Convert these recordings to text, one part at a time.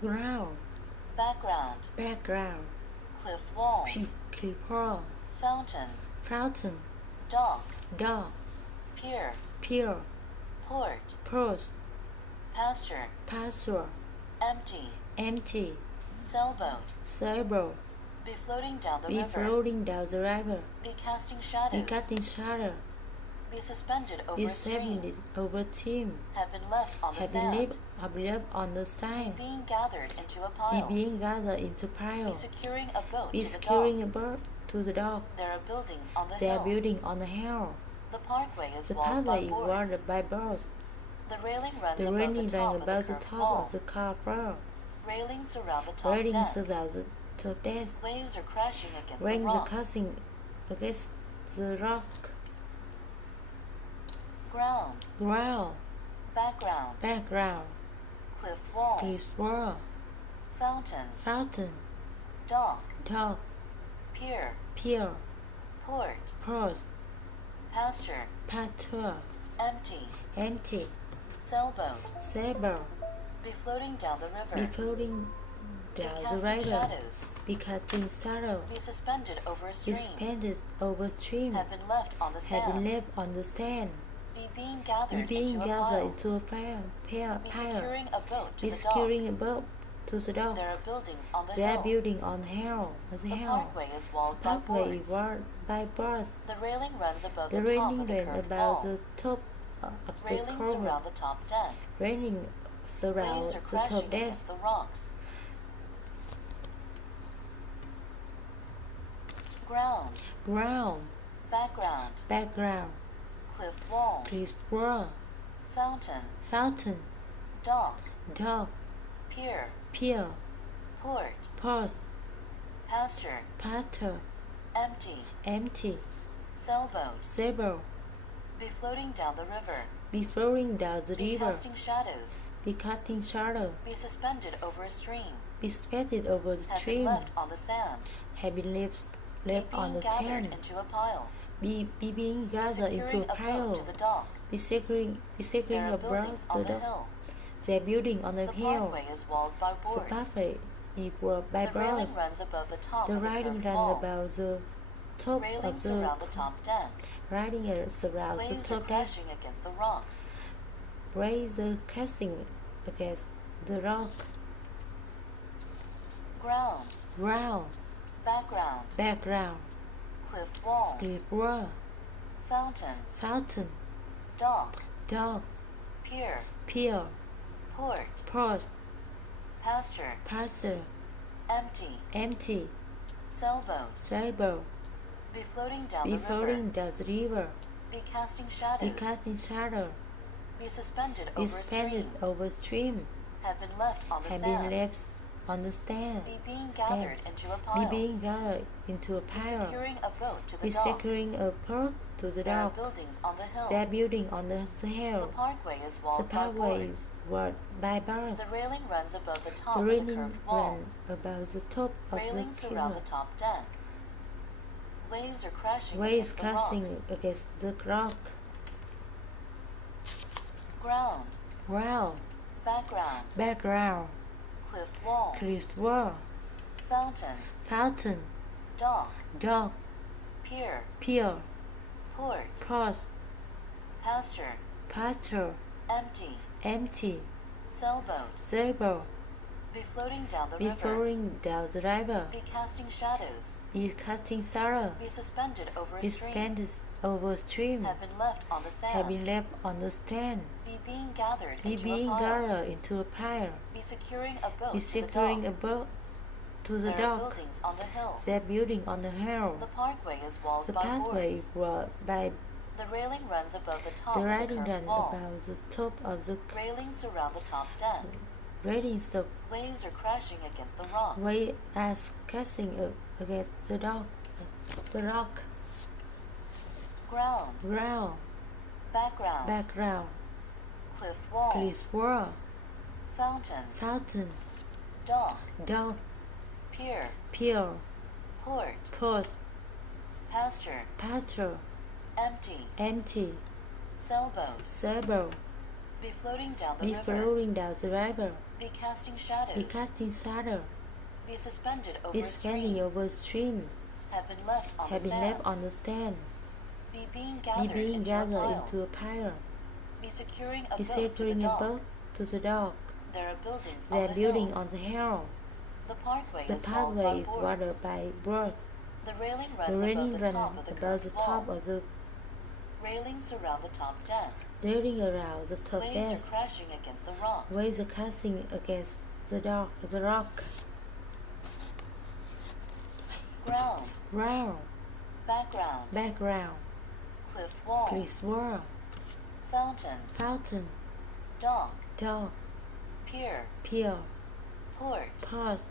ground, background, background, cliff walls, clipper, fountain, fountain, dock, dog, pier, pier, port, purse, pasture, pasture, empty, empty, sailboat, sailboat, be floating down the be river, floating down the river, be casting be shadows, cutting shadow, be suspended over be a stream, suspended over team, have been left on the have been sand, left on the be sand, being gathered into a be pile, being gathered into be pile, securing a boat be to the dock. securing a boat to the dock. There are buildings on the They are hill. building on the hill. The parkway is The walled by pathway is walled boards. by boards. The railing runs The above railing the top ran of the above the curved top wall. of the car floor. Railings surround the top Railings deck. surround the top deck. Waves are crashing against the Rains are rocks. crashing against the rock. Ground, Ground, background, background, cliff walls, cliff wall, fountain, fountain, dock, dock, pier, pier, port, purse, pasture, pasture, empty, empty, sailboat, sailboat, be floating down the river, be floating be down the casting river, shadows, be casting shadow, be suspended over a be stream, suspended over stream, have been left on the have been sand, left on the sand, be being be gathered being into a gathered pile, into a pile, be pile, securing a boat to be the dock. securing a boat to the dock. There are buildings on the They are hill. building on the hill, The parkway is The walled by pathway is boards. walled by boards. The railing runs above The the top railing of the ran curved about wall. the top of the Railings cover. surround the top deck. Raining surround Waves are the crashing top deck. against the rocks. Ground, Ground, background, background, cliff walls, cliff wall, fountain, fountain, dock, dock, pier, pier, port, purse, pasture, pasture, empty, empty, sailboat, sailboat, be floating down the river, be flowing down the be river, casting shadows, be cutting shadow, be suspended over a stream, be suspended over the have been stream, left on the sand, have been left be on being the gathered tent, into a pile, be being be gathered into securing a a boat pile, to the dock. be securing There a are boat buildings to on the the hill. They're building on the The hill. parkway is walled by The boards. pathway is walled by The railing boards. runs above the top The of the railing curved ran wall. about the top of Railings the surround the top deck. railing surrounds the Waves are top deck. crashing against the rocks. Raise the casting against the rock. Ground, Ground, background, background, cliff walls, cliff wall, fountain, fountain, dock, dock, pier, pier, port, purse, pasture, pasture, empty, empty, sailboat, sailboat, be floating down be the river, floating down the river, be casting be shadows, casting shadow, be suspended be over a suspended stream, over stream, have been left on the have sand, been left on the stand, be being gathered into a be pile, being gathered into a be pile, securing a boat to the be dock. securing a boat to the There are dock. buildings on the hill. They are building on the The hill. parkway is The walled by pathway boards. is walled by bars. The railing runs above the top The of the railing curved wall. ran about the top of Railings the surround pillar. the top deck. Waves are crashing Waves against the casting rocks. against the rock. Ground, Ground, background, background, cliff walls, cliff wall, fountain, fountain, dock, dock, pier, pier, port, purse, pasture, pasture, empty, empty, sailboat, sailboat, be floating down the be river, flowing down the river, be casting shadows, be casting sorrow, be suspended over a be stream, suspended over a stream, have been left on the have sand, been left on the stand, be being gathered be into being a pile, gathered into a pile, be securing a boat be to the securing dock. a boat to the There are dock. buildings on the hill. They're building on the hill. The parkway is walled The by pathway boards. is walled by The railing runs above the top the of the railing curved ran wall. about the top of the Railings surround the top deck. railings. The Waves are crashing against the rocks. way as casting against the dock. The rock. Ground, Ground, background, background, cliff walls, cliff wall, fountain, fountain, dock, dock, pier, pier, port, purse, pasture, pasture, empty, empty, sailboat, sailboat, be floating down the be river, flowing down the river, Be casting shadows. Be casting shadow. Be suspended over Be a standing stream. over a stream. Have been left on Have the been sand. left on the stand. Be being Be gathered being into gathered a pile. into a pile. Be securing a Be boat to the securing a dock. boat to the dock. There are buildings They on are the building hill. on the hill. The parkway The is walled by pathway is watered boards. by boards. The railing The runs railing above the runs top of the above the curved top wall. of the Railings surround the top deck. railing around the top Waves deck. are crashing against the rocks. Waves are casting against the dock. The rock. Ground. Round. Background. Background. Cliff walls. Cliff wall. Fountain. Fountain. Dock. Dock. Pier. Pier. Port. Port.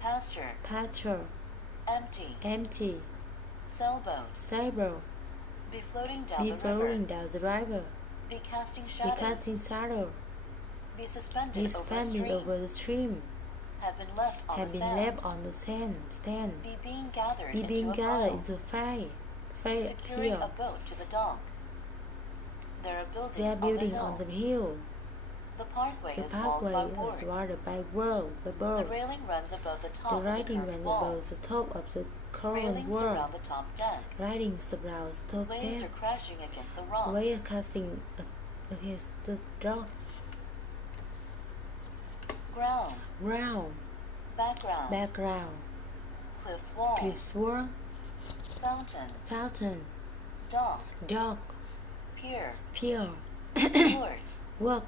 Pasture. Pasture. Empty. Empty. Sailboat. Sailboat. Be floating down Be the floating river. down the river. Be casting Be shadows. casting shadow. Be suspended Be over a suspended stream. over the stream. Have been left on Have the been sand. left on the stand. Be being gathered Be into being a gathered pile. into fray. Be securing Here. a boat to the dock. There are buildings They are building on on the the hill. hill. The parkway The is walled pathway by is boards. watered by The boards. railing runs above the top The of the riding curved runs wall. above the top of the curved Railings wall. surround the top deck. Riding surrounds the top Waves are deck. crashing against the rocks. Waves casting against the dock. Ground. Round. Background. Background. Cliff walls. Cliff wall. Fountain. Fountain. Dock. Dock. Pier. Pier. Port. Walk.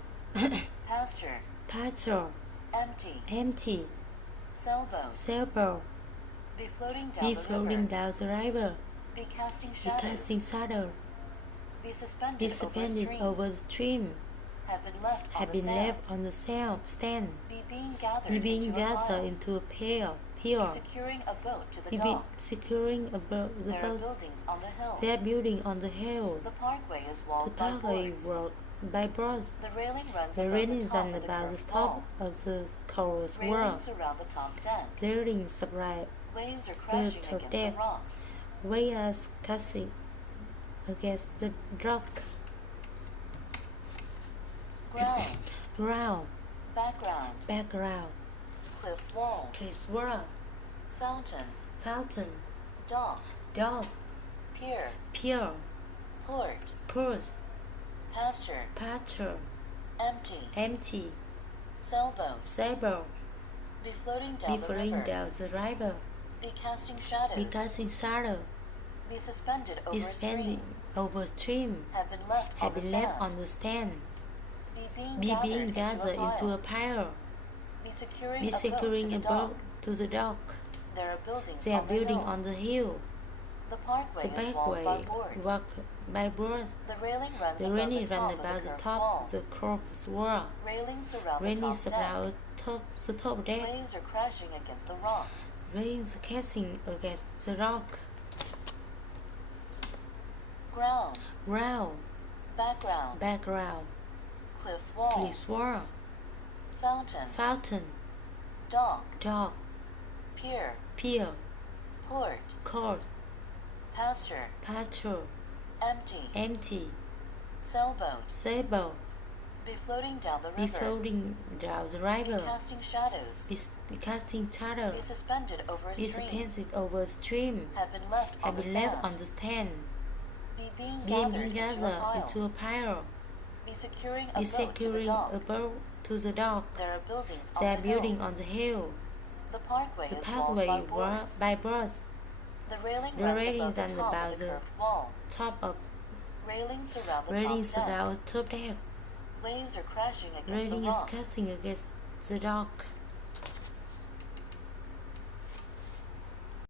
Pasture. Pasture. Empty. Empty. Sailboat. Sailboat. Be floating down Be the floating river. down the river. Be casting Be shadows. casting shadow. Be suspended, Be over a suspended stream. over the stream. Have been left on Have the been sand. left on the stand. Be being gathered Be being into a gathered pile. into a pail. Be securing a boat to the Be dock. securing the There are boat. buildings on the hill. They are building on the hill. The parkway is The walled by pathway boards. worked by boards. The railing runs The above railing the top runs of the about the curved top wall. of the chorus wall. Railings surround the top deck. Railing supply Waves are the crashing top against deck. the rocks. waves casting against the rock. Ground. Ground. Background. Background. Cliff walls. Cliff wall. Fountain. Fountain. Dock. Dock. Pier. Pier. Port. Port. Pasture. Pasture. Empty. Empty. Sailboat. Sailboat. Be floating Be down the floating river. down the river. Be casting shadows. Be casting shadow. Be suspended over Be a standing stream. over a stream. Have been left on Have the been sand. left on the stand. Be being Be gathered, being gathered into a pile. pile. Be securing Be a boat to securing the a dock. boat to the dock. There are buildings They are on the building hill. on the hill. The parkway The is walled by backway boards. walk by boards. The railing runs The above railing the top runs of about the the curved top wall. of the curved wall. Railings surround the Raining top deck. about the top deck. Waves are crashing against the rocks. Rains casting against the rock. Ground. Round. Background. Background. Cliff walls. Cliff wall. Fountain. Fountain. Dock. Dock. Pier. Pier. Port. Court. Pasture. Pasture. Empty. Empty. Sailboat. Sailboat. Be floating down the Be river. floating down the Be river. casting shadows. Be casting shadow. Be suspended over a Be stream. suspended over a stream. Have been left on Have the been sand. left on the stand. Be being Be gathered, being into a gathered pile. into a pile. Be securing a Be boat to the securing dock. a boat to the dock. There are buildings They on are the building hill. on the hill. The parkway The is walled pathway by was boards. by boards. The railing The runs railing above the runs top about of the the curved wall. Top of Railings surround the railings top deck. around top deck. Waves are crashing against Railing the is rocks. casting against the dock.